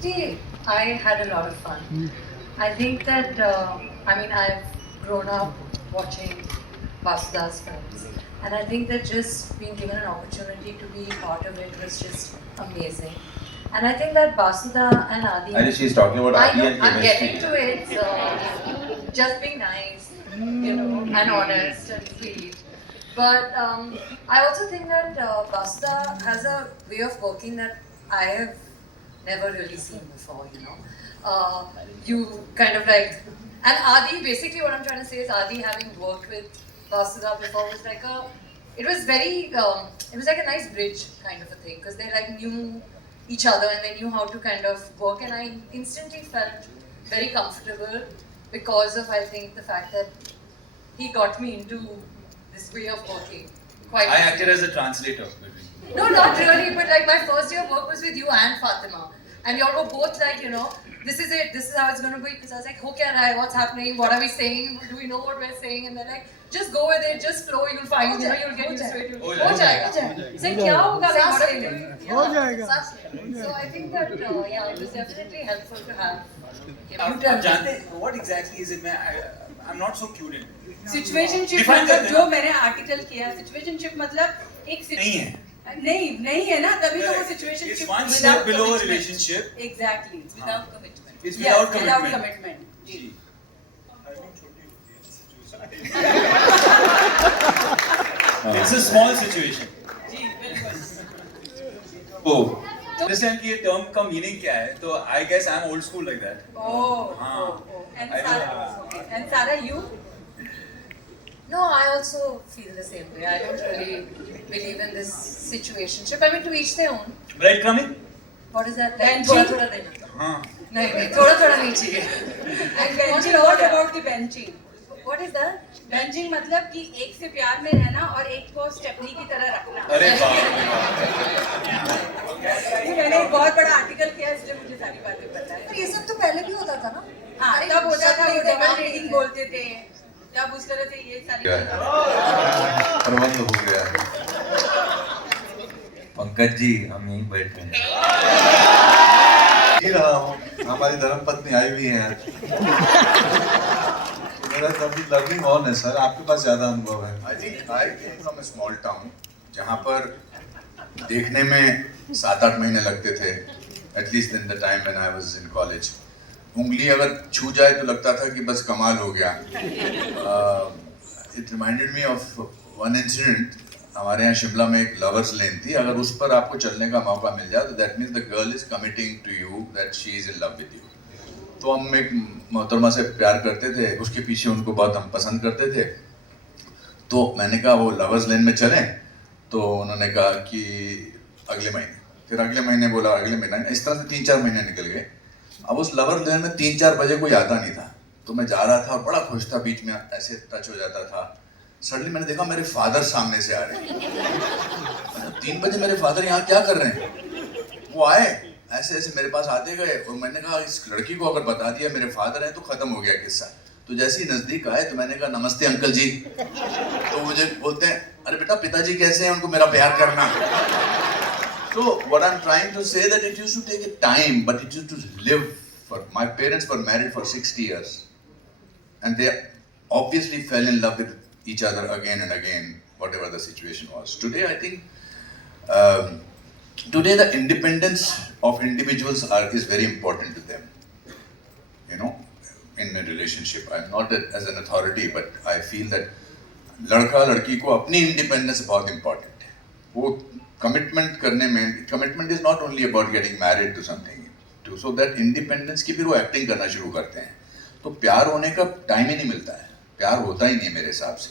See, I had a lot of fun. I think that, I've grown up watching Vasuda's films, and I think that just being given an opportunity to be part of it was just amazing. And I think that Vasuda and Adi. I she's talking about I Adi know, and I'm chemistry. getting to it. Just being nice, and honest and sweet. But I also think that Vasuda has a way of working that I have never really seen before. You kind of like, and Adi, basically what I'm trying to say is Adi, having worked with Vasuda before, was like it was very, it was like a nice bridge kind of a thing, because they like knew each other and they knew how to kind of work, and I instantly felt very comfortable because of, I think, the fact that he got me into this way of working. Quite I acted as a translator between. No, not really, but like my first day of work was with you and Fatima. And y'all were both like, this is it, this is how it's going to be. Because I was like, okay, what's happening? What are we saying? Do we know what we're saying? And they're like, just go with it, just flow, you'll find, you'll get used to it. हो जाएगा. Say, क्या होगा? What are we doing? हो जाएगा. So I think that, it was definitely helpful to have. आप जानते हैं what exactly is it? I'm not so clued in. Situationship Define मतलब करते जो हैं। मैंने आर्टिकल किया सिचुएशनशिप मतलब एक नहीं है। नहीं है ना तभी तो वो situationship It's one step below a relationship. Exactly Without commitment. It's without without commitment. Commitment ji It's a small situation. Ji बिल्कुल Oh. Understand कि ये term का meaning क्या है? तो I guess I'm old school like that. हाँ. एंड I सारा know. And सारा you No, I also feel the same way. I don't really believe in this situationship. I mean, to each their own. Breadcrumbing? What is that? Benching? थोड़ा थोड़ा देना. हाँ. नहीं, थोड़ा थोड़ा नहीं चाहिए. And benching what about the benching What is that? Benching मतलब कि एक से प्यार में रहना और एक को स्टेपनी की तरह रखना अरे बाप ये मैंने एक बहुत बड़ा आर्टिकल किया इसलिए मुझे सारी बातें पता है पर ये सब तो पहले भी होता था ना. हाँ अरे तब होता था वो सब डबल नहीं रीडिंग थे. बोलते थे तब उस तरह से ये सारी प्रबंध हो गया. पंकज जी, हम यहीं बैठे हैं. ही रहा हूँ. हमारी धर्मपत्नी आई हुई है आज. मेरा लर्निंग ऑन है सर. आपके पास ज्यादा अनुभव है. I think I came from a small town जहाँ पर देखने में 7-8 महीने लगते थे. At least in the time when I was in college. उंगली अगर छू जाए तो लगता था कि बस कमाल हो गया. It reminded me of one incident. हमारे यहाँ शिमला में एक लवर्स लेन थी. अगर उस पर आपको चलने का मौका मिल जाए तो that means the girl is committing to you that she is in love with you. तो हम एक मोहतरमा से प्यार करते थे. उसके पीछे उनको बहुत हम पसंद करते थे. तो मैंने कहा वो लवर्स लेन में चलें. तो उन्होंने कहा कि अगले महीने. फिर अगले महीने बोला अगले महीने. इस तरह से 3-4 महीने निकल गए. अब उस लवर्स लेन में 3-4 बजे कोई आता नहीं था. तो मैं जा रहा था और बड़ा खुश था. बीच में ऐसे टच हो जाता था. सडनली मैंने देखा मेरे फादर सामने से आ रहे हैं. 3 बजे मेरे फादर यहाँ क्या कर रहे हैं? वो आए ऐसे ऐसे मेरे पास आते गए और मैंने कहा इस लड़की को अगर बता दिया मेरे फादर हैं तो खत्म हो गया किस्सा. तो जैसे ही नजदीक आए तो मैंने कहा नमस्ते अंकल जी. तो मुझे बोलते हैं अरे बेटा पिताजी कैसे हैं, उनको मेरा प्यार करना. So what I'm trying to say that it used to take a time, but it used to live. For my parents were married for 60 years, and they obviously fell in love with each other again and again, whatever the situation was. Today, I think, today the independence of individuals is very important to them. In a relationship, I'm not as an authority, but I feel that लड़का लड़की को अपनी independence बहुत important है. वो commitment करने में, commitment is not only about getting married to something, to so that independence की फिर वो एक्टिंग करना शुरू करते हैं. तो प्यार होने का टाइम ही नहीं मिलता है. प्यार होता ही नहीं मेरे हिसाब से.